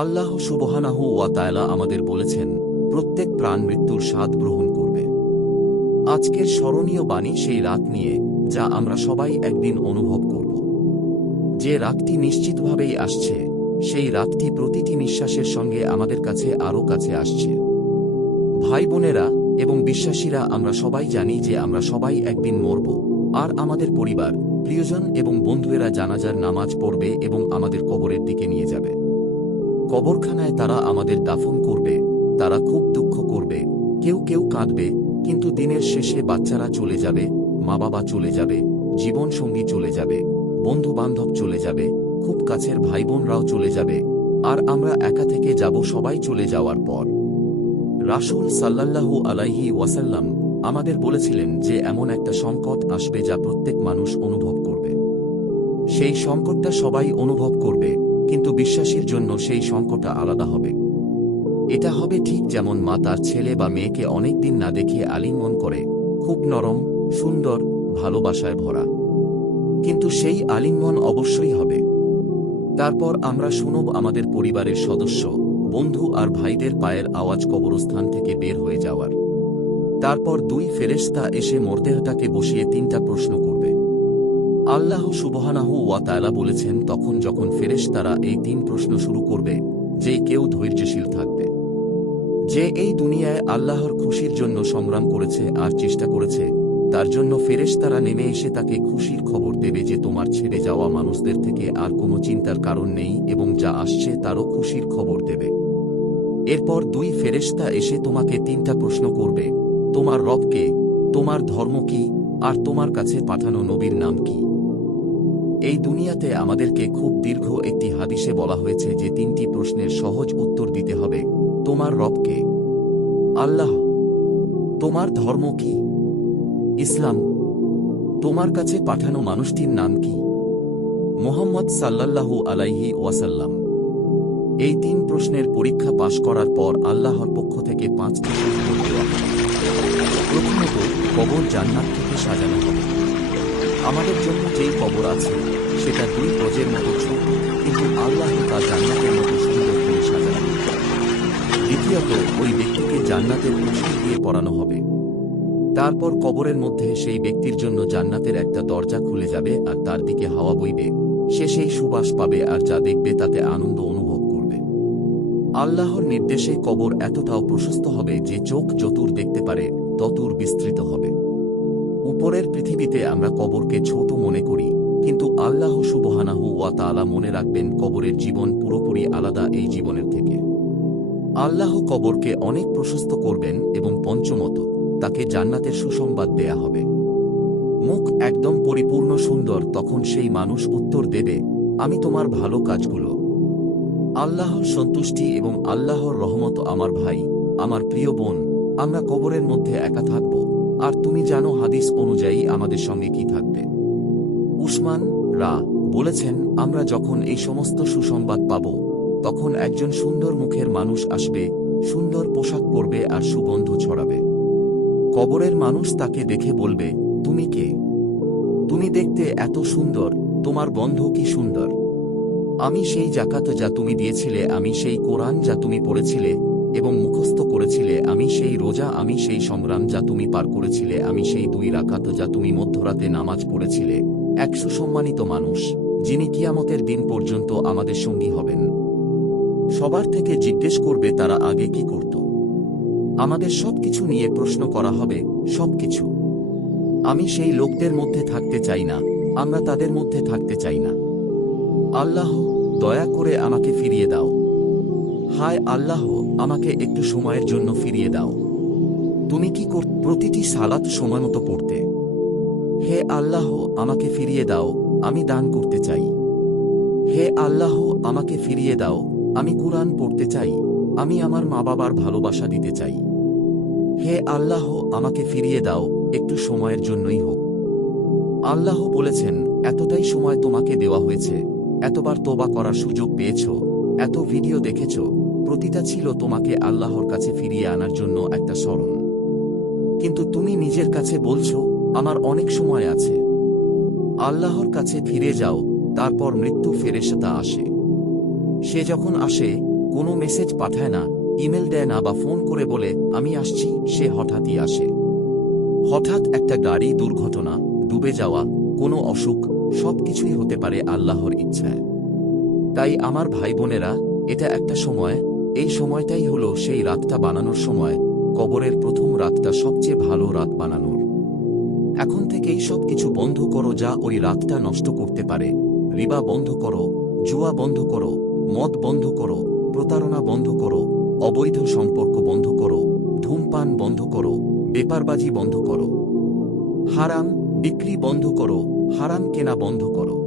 আল্লাহ সুবহানাহু ওয়া তাআলা আমাদের বলেছেন, প্রত্যেক প্রাণ মৃত্যুর স্বাদ গ্রহণ করবে। আজকের স্মরণীয় বাণী সেই রাত নিয়ে, যা আমরা সবাই একদিন অনুভব করব। যে রাতটি নিশ্চিতভাবেই আসছে, সেই রাতটি প্রতিটি নিঃশ্বাসের সঙ্গে আমাদের কাছে আরও কাছে আসছে। ভাই বোনেরা এবং বিশ্বাসীরা, আমরা সবাই জানি যে আমরা সবাই একদিন মরব, আর আমাদের পরিবার, প্রিয়জন এবং বন্ধুয়েরা জানাজার নামাজ পড়বে এবং আমাদের কবরের দিকে নিয়ে যাবে। কবরখানায় তারা আমাদের দাফন করবে, তারা খুব দুঃখ করবে, কেউ কেউ কাঁদবে, কিন্তু দিনের শেষে বাচ্চারা চলে যাবে, মা বাবা চলে যাবে, জীবন সঙ্গী চলে যাবে, বন্ধু বান্ধব চলে যাবে, খুব কাছের ভাই বোনরাও চলে যাবে, আর আমরা একা থেকে যাব সবাই চলে যাওয়ার পর। রাসূল সাল্লাল্লাহু আলাইহি ওয়াসাল্লাম আমাদের বলেছিলেন যে এমন একটা সংকট আসবে যা প্রত্যেক মানুষ অনুভব করবে। সেই সংকটটা সবাই অনুভব করবে, কিন্তু বিশ্বাসীর জন্য সেই সংকটটা আলাদা হবে। এটা হবে ঠিক যেমন মা তার ছেলে বা মেয়েকে অনেকদিন না দেখে আলিঙ্গন করে, খুব নরম, সুন্দর, ভালোবাসায় ভরা। কিন্তু সেই আলিঙ্গন অবশ্যই হবে। তারপর আমরা শুনব আমাদের পরিবারের সদস্য, বন্ধু আর ভাইদের পায়ের আওয়াজ কবরস্থান থেকে বের হয়ে যাওয়ার। তারপর দুই ফেরেশতা এসে মরদেহটাকে বসিয়ে তিনটা প্রশ্ন করবে। আল্লাহ সুবহানাহু ওয়া তাআলা বলেছেন, তখন যখন ফেরেশতারা এই তিন প্রশ্ন শুরু করবে, যে কেউ ধৈর্যশীল থাকবে, যে এই দুনিয়ায় আল্লাহর খুশির জন্য সংগ্রাম করেছে আর চেষ্টা করেছে, তার জন্য ফেরেশতারা নেমে এসে তাকে খুশির খবর দেবে যে তোমার ছেড়ে যাওয়া মানুষদের থেকে আর কোনো চিন্তার কারণ নেই এবং যা আসছে তারও খুশির খবর দেবে। এরপর দুই ফেরেশতা এসে তোমাকে তিনটা প্রশ্ন করবে, তোমার রব কে, তোমার ধর্ম কি, আর তোমার কাছে পাঠানো নবীর নাম কি। এই দুনিয়াতে আমাদেরকে খুব দীর্ঘ একটি হাদিসে বলা হয়েছে যে তিনটি প্রশ্নের সহজ উত্তর দিতে হবে। তোমার রব কে? আল্লাহ। তোমার ধর্ম কি? ইসলাম। তোমার কাছে পাঠানো মানুষটির নাম কি? মুহাম্মদ সাল্লাল্লাহু আলাইহি ওয়াসাল্লাম। এই তিন প্রশ্নের পরীক্ষা পাশ করার পর আল্লাহর পক্ষ থেকে 5টি সুযোগ দেওয়া হবে। প্রথমত, কবর জান্নাত থেকে সাজানো হবে। আমাদের জন্য যেই কবর আছে সেটা 2 গজের মতো ছোট, কিন্তু আল্লাহ তা জান্নাতের মতো সুন্দর করে সাজানো। দ্বিতীয়ত, ওই ব্যক্তিকে জান্নাতের পোশাক দিয়ে পরানো হবে। তারপর কবরের মধ্যে সেই ব্যক্তির জন্য জান্নাতের একটা দরজা খুলে যাবে আর তার দিকে হাওয়া বইবে, সে সেই সুবাস পাবে আর যা দেখবে তাতে আনন্দ অনুভব করবে। আল্লাহর নির্দেশে কবর এতটাও প্রশস্ত হবে যে চোখ যতদূর দেখতে পারে ততদূর বিস্তৃত হবে। উপরের পৃথিবীতে আমরা কবরকে ছোট মনে করি, কিন্তু আল্লাহ সুবহানাহু ওয়া তাআলা মনে রাখবেন কবরের জীবন পুরোপুরি আলাদা এই জীবনের থেকে। আল্লাহ কবরকে অনেক প্রশস্ত করবেন এবং পঞ্চমত, তাকে জান্নাতের সুসংবাদ দেয়া হবে। মুখ একদম পরিপূর্ণ সুন্দর, তখন সেই মানুষ উত্তর দেবে, আমি তোমার ভালো কাজগুলো, আল্লাহর সন্তুষ্টি এবং আল্লাহর রহমত, আমার ভাই, আমার প্রিয় বোন, আমরা কবরের মধ্যে একা থাকব, আর তুমি জানো হাদিস অনুযায়ী আমাদের সঙ্গে কি থাকবে। উসমান রা বলেছেন, আমরা যখন এই সমস্ত সুসংবাদ পাব, তখন একজন সুন্দর মুখের মানুষ আসবে, সুন্দর পোশাক পরবে আর সুগন্ধ ছড়াবে। কবরের মানুষ তাকে দেখে বলবে, তুমি কে? তুমি দেখতে এত সুন্দর, তোমার গন্ধ কি সুন্দর। আমি সেই যাকাত যা তুমি দিয়েছিলে, আমি সেই কোরআন যা তুমি পড়েছিলে এবং মুখস্থ করেছিলে, আমি সেই রোজা, আমি সেই সংগ্রাম যা তুমি পার করেছিলে, আমি সেই 2 রাকাত যা তুমি মধ্যরাতে নামাজ পড়েছিলে। এক সুসম্মানিত মানুষ, যিনি কিয়ামতের দিন পর্যন্ত আমাদের সঙ্গী হবেন। সবার থেকে জিজ্ঞেস করবে তারা আগে কি করত। আমাদের সবকিছু নিয়ে প্রশ্ন করা হবে, সবকিছু। আমি সেই লোকদের মধ্যে থাকতে চাই না, আমরা তাদের মধ্যে থাকতে চাই না। আল্লাহ, দয়া করে আমাকে ফিরিয়ে দাও। হায় আল্লাহ, আমাকে একটু সময়ের জন্য ফিরিয়ে দাও। তুমি কি প্রতিটি সালাত সময়মতো পড়তে। হে আল্লাহ, আমাকে ফিরিয়ে দাও, আমি দান করতে চাই। হে আল্লাহ, আমাকে ফিরিয়ে দাও, আমি কুরআন পড়তে চাই, আমি আমার মা বাবার ভালোবাসা দিতে চাই। হে আল্লাহ, আমাকে ফিরিয়ে দাও, একটু সময়ের জন্যই হোক। আল্লাহ বলেছেন, এতটাই সময় তোমাকে দেওয়া হয়েছে, এতবার তোবা করার সুযোগ পেয়েছ, এত ভিডিও দেখেছ, প্রতিটা ছিল তোমাকে আল্লাহর কাছে ফিরিয়ে আনার জন্য একটা স্মরণ। কিন্তু তুমি নিজের কাছে বলছো, আমার অনেক সময় আছে। আল্লাহর কাছে ফিরে যাও। তারপর মৃত্যু ফেরেশতা আসে। সে যখন আসে, কোনো মেসেজ পাঠায় না, ইমেল দেয় না বা ফোন করে বলে আমি আসছি, সে হঠাৎই আসে। হঠাৎ একটা গাড়ি দুর্ঘটনা, ডুবে যাওয়া, কোনো অসুখ, সবকিছুই হতে পারে আল্লাহর ইচ্ছায়। তাই আমার ভাই বোনেরা, এটা একটা সময়, এই সময়টাই হলো সেই রাতটা বানানোর সময়, কবরের প্রথম রাতটা সবচেয়ে ভালো রাত বানানোর। এখন থেকেই সবকিছু বন্ধ করো যা ওই রাতটা নষ্ট করতে পারে। রিবা বন্ধ করো, জুয়া বন্ধ করো, মদ বন্ধ করো, প্রতারণা বন্ধ করো, অবৈধ সম্পর্ক বন্ধ করো, ধূমপান বন্ধ করো, বেপারবাজি বন্ধ করো, হারাম বিক্রি বন্ধ করো, হারাম কেনা বন্ধ করো।